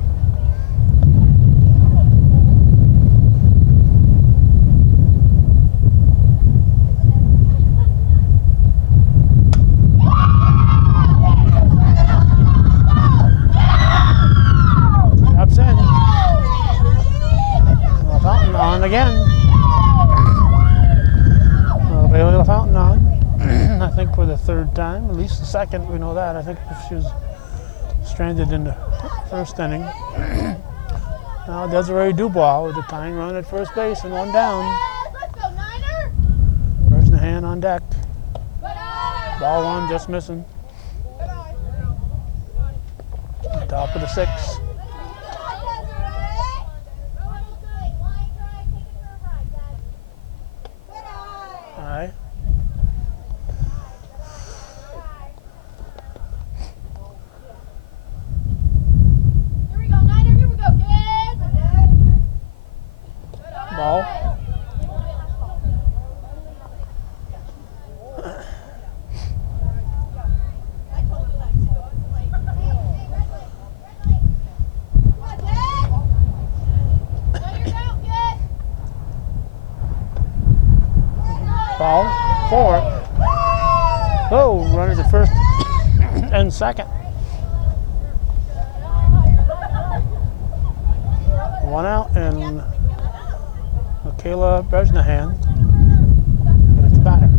Drops in. LaFountain on again. Bailey LaFountain on. I think for the 3rd time, at least the 2nd. We know that. I think she was stranded in the 1st inning. Now Desiree Dubois with a tying run at first base and 1 down. Bresnahan on deck. Ball 1 just missing. Top of the 6th. All right. Ball. Ball. 4. Oh, runners at first and second. 1 out and Michaela Bresnahan is the batter.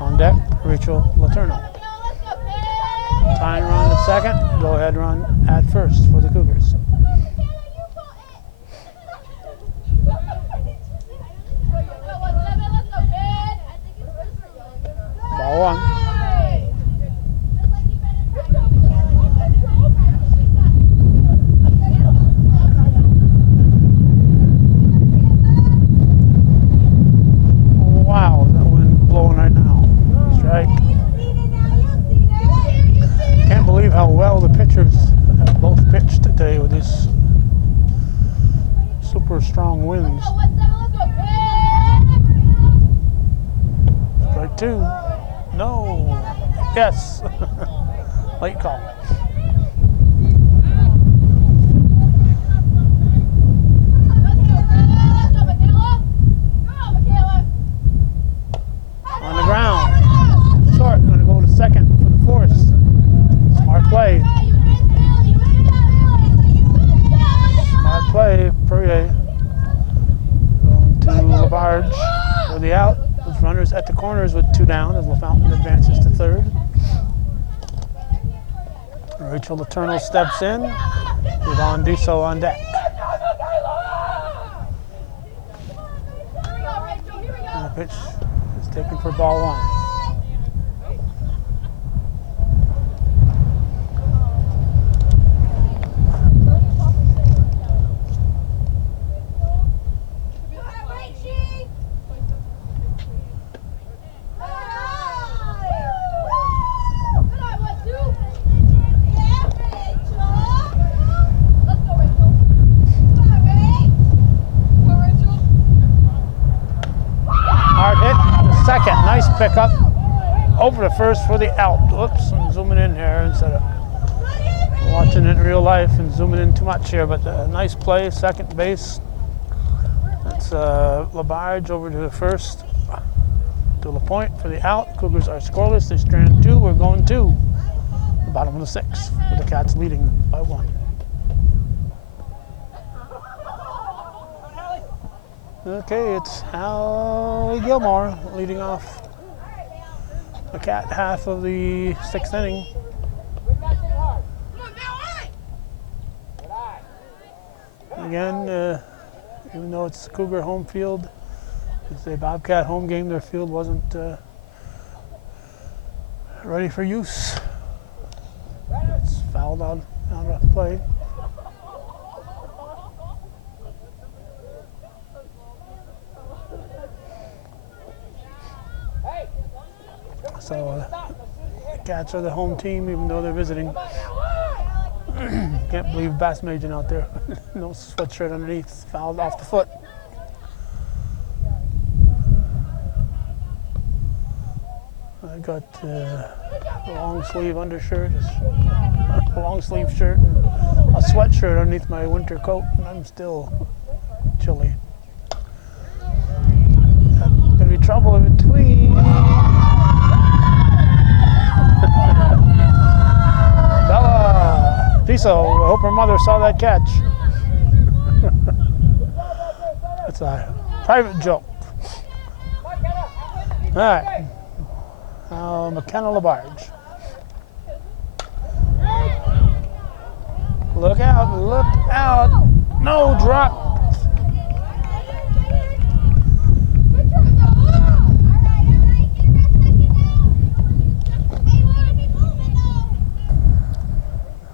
On deck, Rachel Letourneau. Tying run at second, go ahead run at first for the Cougars. Ball 1. super strong winds. Strike two. No. Yes. Late call. On the ground. Short. Going to go to second for the force. Smart play. Smart play. Perrier. Going to LaBarge for the out. With runners at the corners with 2 down as LaFountain advances to third. Rachel Letourneau steps in. Yvonne Dussault on deck. And the pitch is taken for ball 1. Nice pickup over the first for the out. Whoops, I'm zooming in here instead of watching it in real life and zooming in too much here, but a nice play, second base. That's LaBarge over to the first, to LaPointe for the out. Cougars are scoreless, they strand 2, we're going 2. The bottom of the 6th, with the Cats leading by 1. Okay, it's Hallie Gilmore leading off the Cat half of the 6th inning. Again, even though it's Cougar home field, it's a Bobcat home game, their field wasn't ready for use. It's fouled out of play. So the Cats are the home team, even though they're visiting. Can't believe Bassmagen out there. No sweatshirt underneath, fouled off the foot. I got a long sleeve undershirt, a long sleeve shirt, and a sweatshirt underneath my winter coat, and I'm still chilly. There's gonna be trouble in between. Bella Piso, I hope her mother saw that catch. That's a private joke. All right, McKenna LaBarge. Look out, look out. No drop.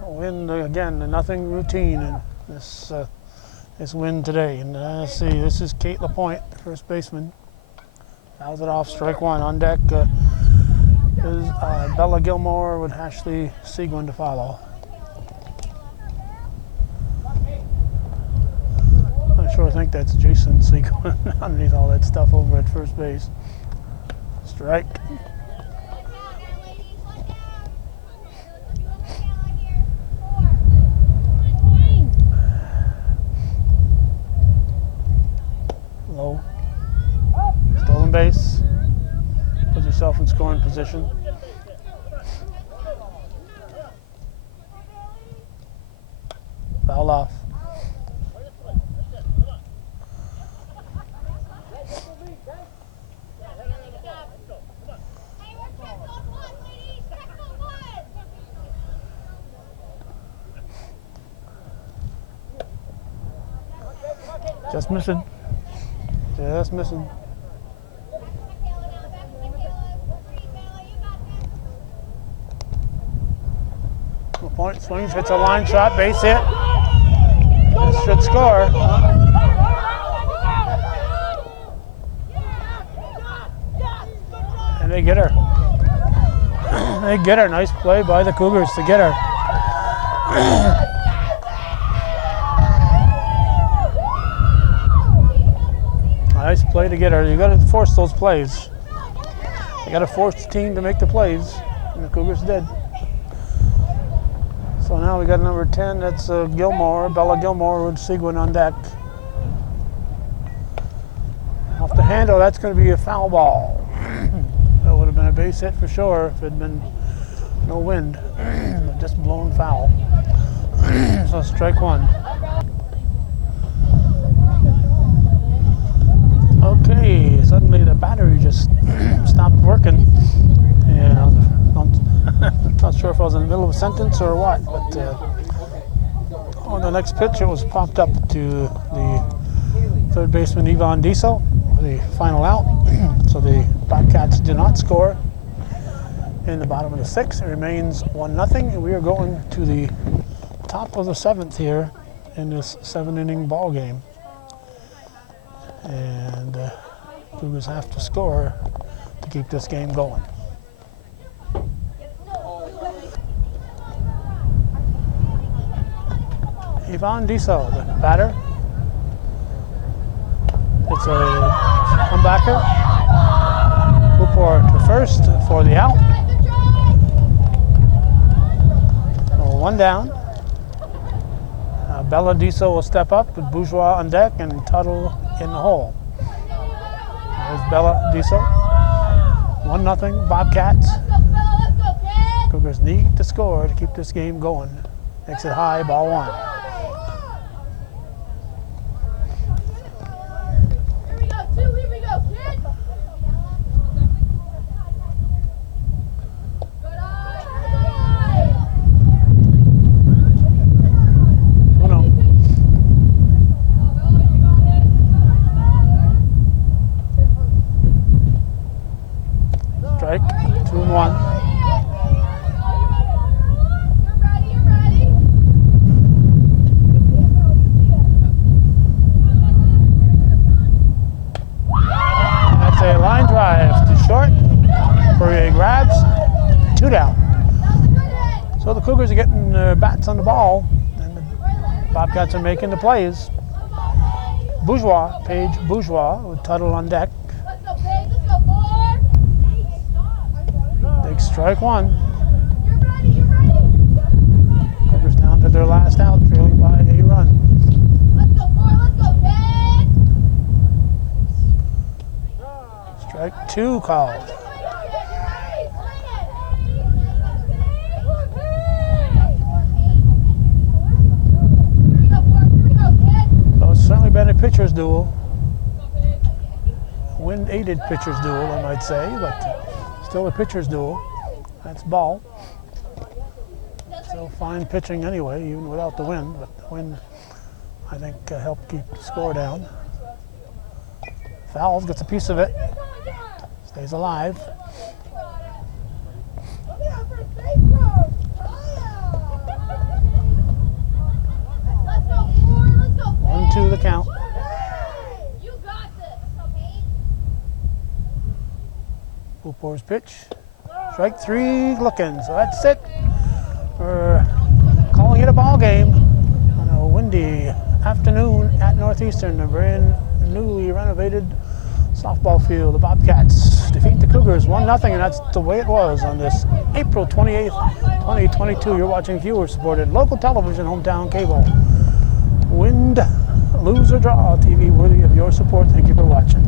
Win again, nothing routine in this win today. And let's see, this is Kate LaPointe, first baseman. Fouls it off, strike 1. On deck is Bella Gilmore with Ashley Seguin to follow. I think that's Jason Seguin underneath all that stuff over at first base. Strike. Low. Stolen base. Put yourself in scoring position. Foul off. Just missing. Just missing. LaPointe swings, hits a line shot, base hit. This should score. And they get her. They get her. Nice play by the Cougars to get her. play to get her. You got to force those plays. You got to force the team to make the plays, and the Cougars did. So now we got number 10. That's Gilmore, Bella Gilmore with Seguin on deck. Off the handle, that's going to be a foul ball. That would have been a base hit for sure if it had been no wind, just blown foul. So strike one. Okay, suddenly the battery just stopped working. Yeah, not sure if I was in the middle of a sentence or what, but on the next pitch it was popped up to the third baseman Yvonne Diesel for the final out. So the Bobcats do not score in the bottom of the sixth. It remains 1-0, and we are going to the top of the seventh here in this 7-inning ball game. And Cougars have to score to keep this game going. Yvonne Diesel, the batter. It's a comebacker. Cooper to first for the out. So one down. Bella Diesel will step up with Bourgeois on deck and Tuttle in the hole. There's Bella Diesel. 1-0 Bobcats. Cougars need to score to keep this game going. Makes it high, ball one. Strike, 2-1. That's a line drive to short. Fourier grabs, 2 down. So the Cougars are getting their bats on the ball, and the Bobcats are making the plays. Bourgeois, Paige Bourgeois with Tuttle on deck. Big strike one. Cougars down to their last out, trailing by a run. Strike two called. So it's certainly been a pitcher's duel. Wind-aided pitcher's duel, I might say, but still a pitcher's duel. That's ball. Still fine pitching anyway, even without the wind. But the wind, I think, helped keep the score down. Fowles gets a piece of it. Stays alive. 1-2 the count. Cooper's pitch. Strike three looking, so that's it. We're calling it a ball game on a windy afternoon at Northeastern, a brand newly renovated softball field. The Bobcats defeat the Cougars 1-0, and that's the way it was on this April 28th, 2022. You're watching viewer-supported local television, hometown cable. Win, lose or draw, TV worthy of your support. Thank you for watching.